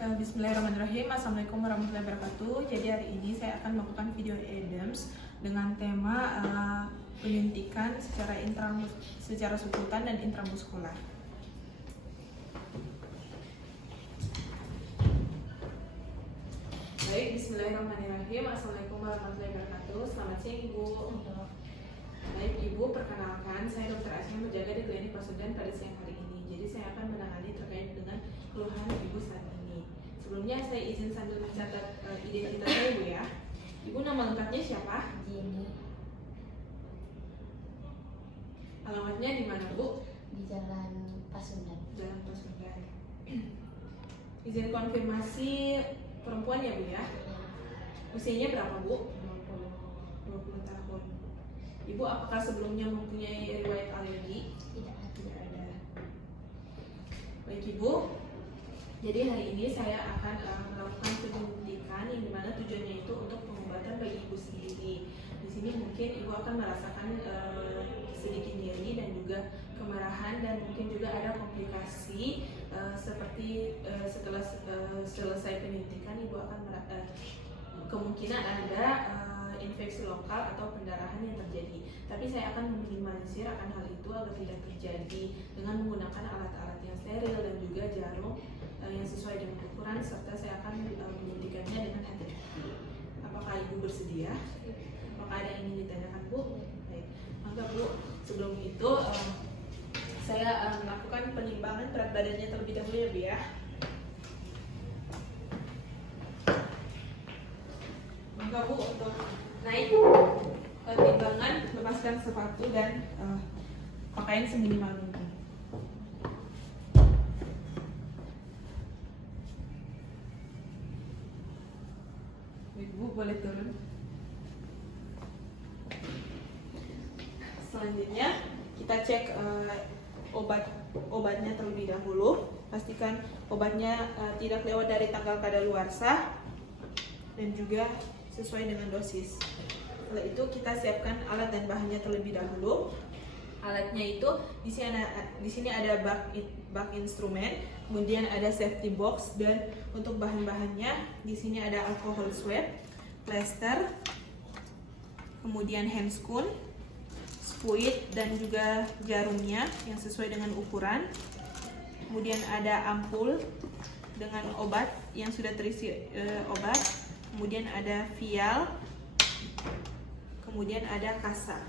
Bismillahirrahmanirrahim. Assalamualaikum warahmatullahi wabarakatuh. Jadi hari ini saya akan melakukan video Adams dengan tema penyuntikan secara subkutan dan intramuskular. Baik, Bismillahirrahmanirrahim. Assalamualaikum warahmatullahi wabarakatuh. Selamat siang Ibu. Baik Ibu, perkenalkan saya Dr. Asma berjaga di Klinik Pasudan pada siang hari ini. Jadi saya akan menangani terkait dengan keluhan Ibu saat ini. Sebelumnya saya izin sambil mencatat identitas saya Ibu ya. Ibu nama lengkapnya siapa? Jenny. Alamatnya di mana Bu? Di Jalan Pasundan. Jalan Pasundan. Izin konfirmasi perempuan ya Bu ya? Usianya berapa Bu? 20 tahun. Ibu apakah sebelumnya mempunyai riwayat alergi? Tidak ada. Baik Ibu, jadi hari ini saya akan melakukan penyuntikan yang dimana tujuannya itu untuk pengobatan bagi Ibu sendiri. Di sini mungkin Ibu akan merasakan sedikit nyeri dan juga kemerahan, dan mungkin juga ada komplikasi seperti setelah selesai penyuntikan Ibu akan kemungkinan ada infeksi lokal atau pendarahan yang terjadi. Tapi saya akan meminimalisir akan hal itu agar tidak terjadi dengan menggunakan alat-alat yang steril dan juga jarum yang sesuai dengan ukuran, serta saya akan menyuntikannya dengan hati-hati. Apakah Ibu bersedia? Apakah ada yang ingin ditanyakan Bu? Baik, maka Bu, sebelum itu saya melakukan penimbangan berat badannya terlebih dahulu ya Bu ya. Maka Bu, untuk naik timbangan, lepaskan sepatu dan pakaian seminimal mungkin. Ibu boleh turun. Selanjutnya kita cek obatnya terlebih dahulu. Pastikan obatnya tidak lewat dari tanggal kadaluarsa dan juga sesuai dengan dosis. Setelah itu kita siapkan alat dan bahannya terlebih dahulu. Alatnya itu di sini ada bak instrumen, kemudian ada safety box, dan untuk bahan-bahannya di sini ada alcohol swab, plester, kemudian handscoon, spuit dan juga jarumnya yang sesuai dengan ukuran. Kemudian ada ampul dengan obat yang sudah terisi obat. Kemudian ada vial, kemudian ada kasa.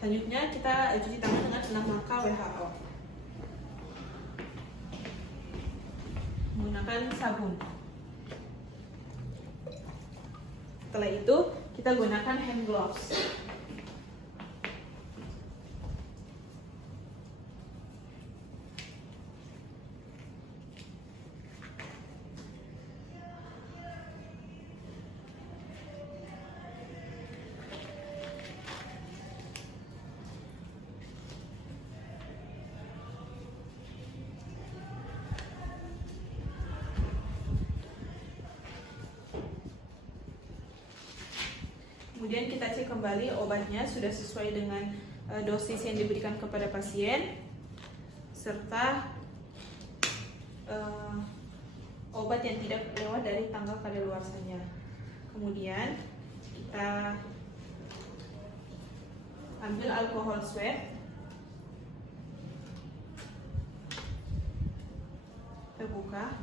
Selanjutnya kita cuci tangan dengan 6 langkah WHO menggunakan sabun. Setelah itu kita gunakan hand gloves. Kemudian kita cek kembali obatnya sudah sesuai dengan dosis yang diberikan kepada pasien, serta obat yang tidak lewat dari tanggal kadaluarsanya. Kemudian kita ambil alcohol swab, kita buka.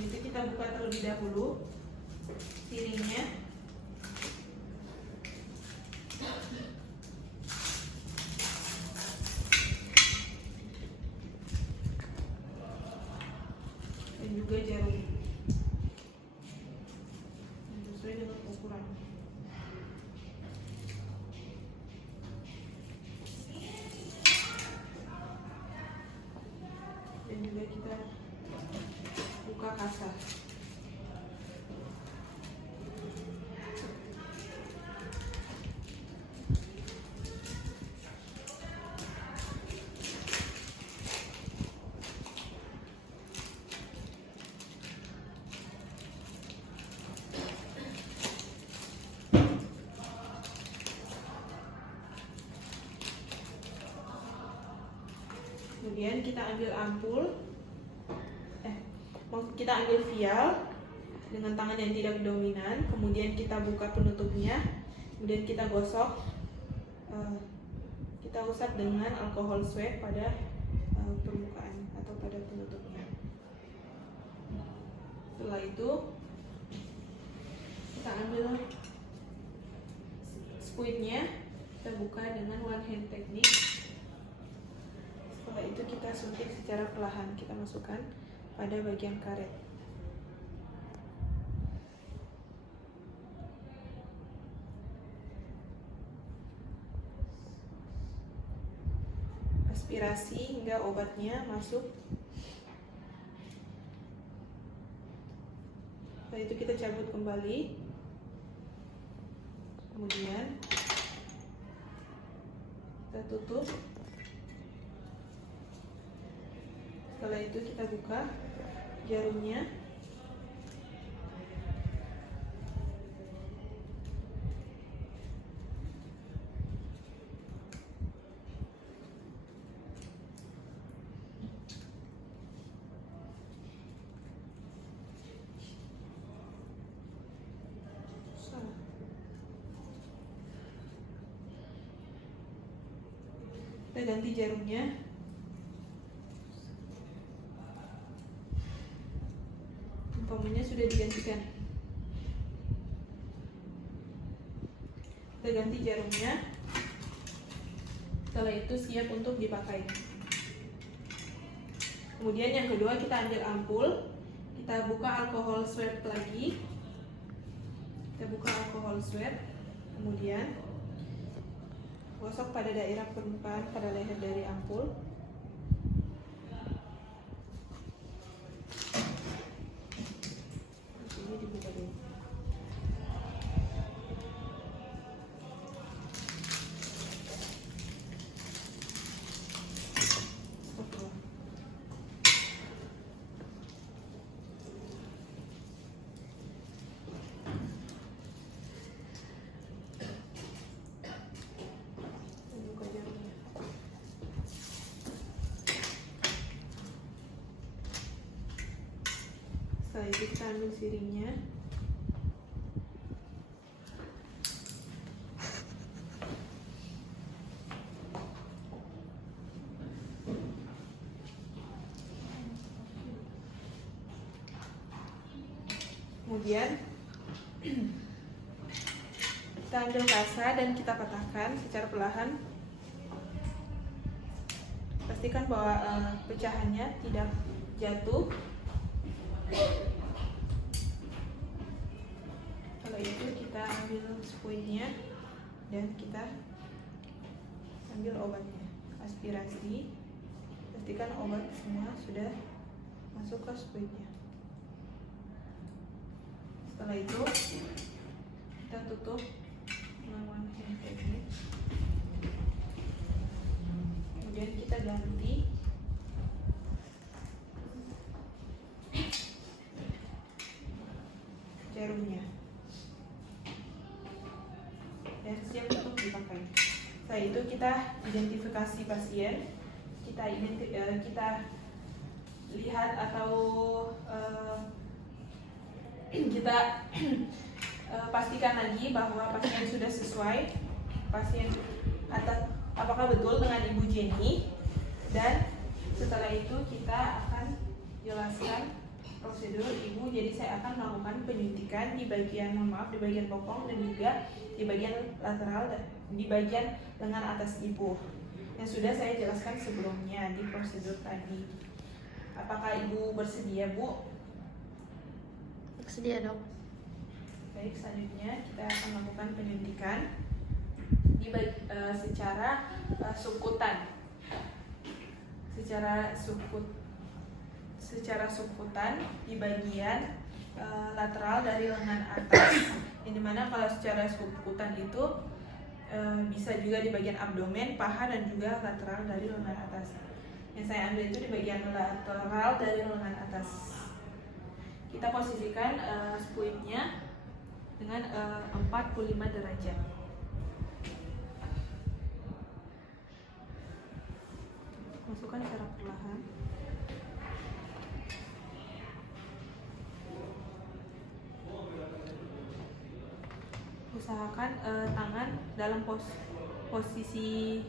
Itu kita buka terlebih dahulu siringnya. Dan juga jarum sesuai dengan ukuran. Dan juga kita buka kasa. Kemudian kita ambil kita ambil vial dengan tangan yang tidak dominan. Kemudian kita buka penutupnya. Kemudian kita gosok. Kita usap dengan alkohol swab pada permukaan atau pada penutupnya. Setelah itu kita ambil squidnya, kita buka dengan one hand technique. Setelah itu kita suntik secara perlahan, kita masukkan pada bagian karet. Aspirasi hingga obatnya masuk. Setelah itu kita cabut kembali. Kemudian kita tutup. Setelah itu kita buka jarumnya. Kita ganti jarumnya. Umpamanya sudah digantikan. Kita ganti jarumnya. Setelah itu siap untuk dipakai. Kemudian yang kedua kita ambil ampul. Kita buka alkohol swab lagi. Kita buka alkohol swab. Kemudian gosok pada daerah permukaan pada leher dari ampul. Ini dibuka dulu. Setelah itu kita ambil siringnya. Kemudian kita ambil kasa dan kita patahkan secara perlahan. Pastikan bahwa pecahannya tidak jatuh. Kalau itu kita ambil squidnya dan kita ambil obatnya. Aspirasi, pastikan obat semua sudah masuk ke squidnya. Setelah itu kita tutup dengan one hand technique. Kemudian kita ganti jarumnya dan siap untuk dipakai. Setelah itu kita identifikasi pasien, kita lihat atau kita pastikan lagi bahwa pasien sudah sesuai, apakah betul dengan Ibu Jenny, dan setelah itu kita akan jelaskan prosedur Ibu. Jadi saya akan melakukan penyuntikan di bagian bokong dan juga di bagian lateral dan di bagian lengan atas Ibu yang sudah saya jelaskan sebelumnya di prosedur tadi. Apakah Ibu bersedia, Bu? Bersedia, Dok. Baik, selanjutnya kita akan melakukan penyuntikan di secara sukutan. Secara sukutan di bagian lateral dari lengan atas. Yang dimana kalau secara sukutan itu bisa juga di bagian abdomen, paha, dan juga lateral dari lengan atas. Yang saya ambil itu di bagian lateral dari lengan atas. Kita posisikan squidnya dengan 45 derajat. masukkan secara perlahan. Usahakan tangan dalam posisi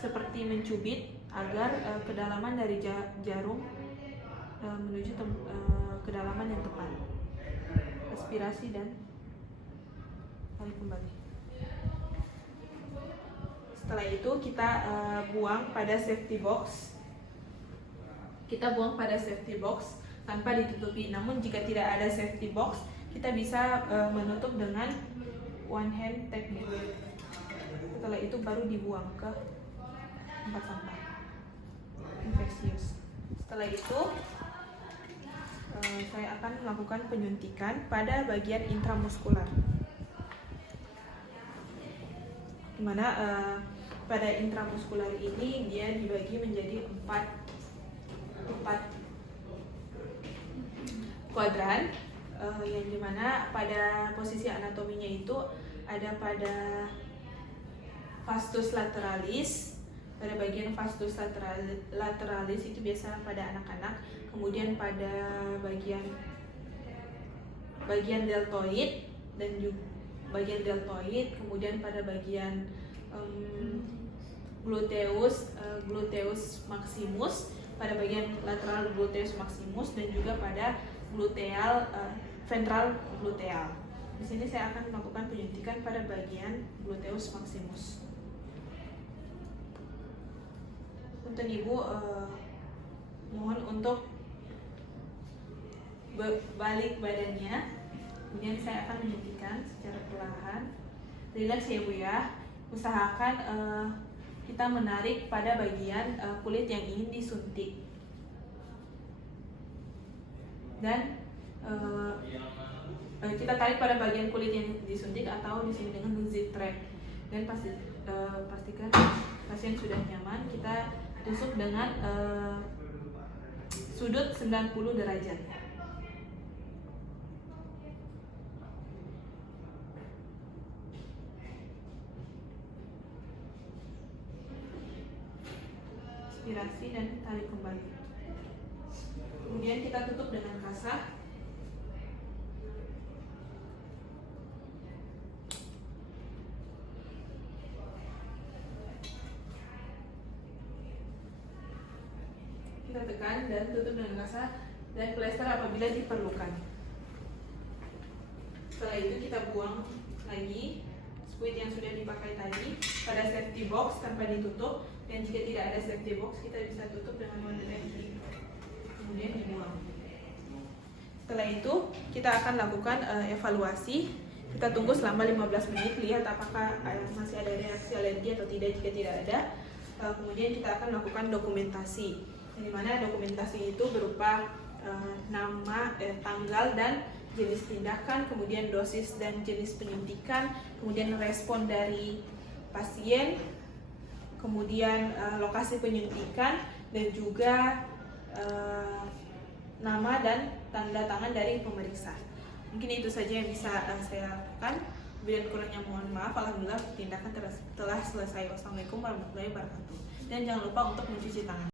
seperti mencubit agar kedalaman dari jarum menuju kedalaman yang tepat. Aspirasi dan tarik kembali. Setelah itu kita buang pada safety box. Kita buang pada safety box tanpa ditutupi. Namun jika tidak ada safety box, kita bisa menutup dengan one hand technique. Setelah itu baru dibuang ke tempat sampah infeksius. Setelah itu saya akan melakukan penyuntikan pada bagian intramuskular, dimana pada intramuskular ini dia dibagi menjadi empat kuadran, yang dimana pada posisi anatominya itu ada pada vastus lateralis. Pada bagian vastus lateralis itu biasa pada anak-anak, kemudian pada bagian deltoid dan juga bagian deltoid, kemudian pada bagian gluteus maximus, pada bagian lateral gluteus maximus, dan juga pada ventral gluteal. Di sini saya akan melakukan penyuntikan pada bagian gluteus maximus. Untuk Ibu mohon untuk balik badannya, kemudian saya akan menyuntikkan secara perlahan. Relax ya Bu ya. Usahakan kita menarik pada bagian kulit yang ingin disuntik, dan kita tarik pada bagian kulit yang disuntik atau di sini dengan zip track, dan pastikan pasien sudah nyaman. Kita tusuk dengan sudut 90 derajat. Aspirasi dan tarik kembali. Kemudian kita tutup dengan kasah. Kita tekan dan tutup dengan kasah, dan plester apabila diperlukan. Setelah itu kita buang lagi squid yang sudah dipakai tadi pada safety box tanpa ditutup, dan jika tidak ada safety box kita bisa tutup dengan one technique, kemudian dibuang. Setelah itu kita akan lakukan evaluasi. Kita tunggu selama 15 menit, lihat apakah masih ada reaksi alergi atau tidak. Jika tidak ada, kemudian kita akan melakukan dokumentasi, di mana dokumentasi itu berupa nama, tanggal dan jenis tindakan, kemudian dosis dan jenis penyuntikan, kemudian respon dari pasien, kemudian lokasi penyuntikan, dan juga nama dan tanda tangan dari pemeriksa. Mungkin itu saja yang bisa saya lakukan. Bila kurangnya mohon maaf. Alhamdulillah tindakan telah selesai. Wassalamualaikum warahmatullahi wabarakatuh. Dan jangan lupa untuk mencuci tangan.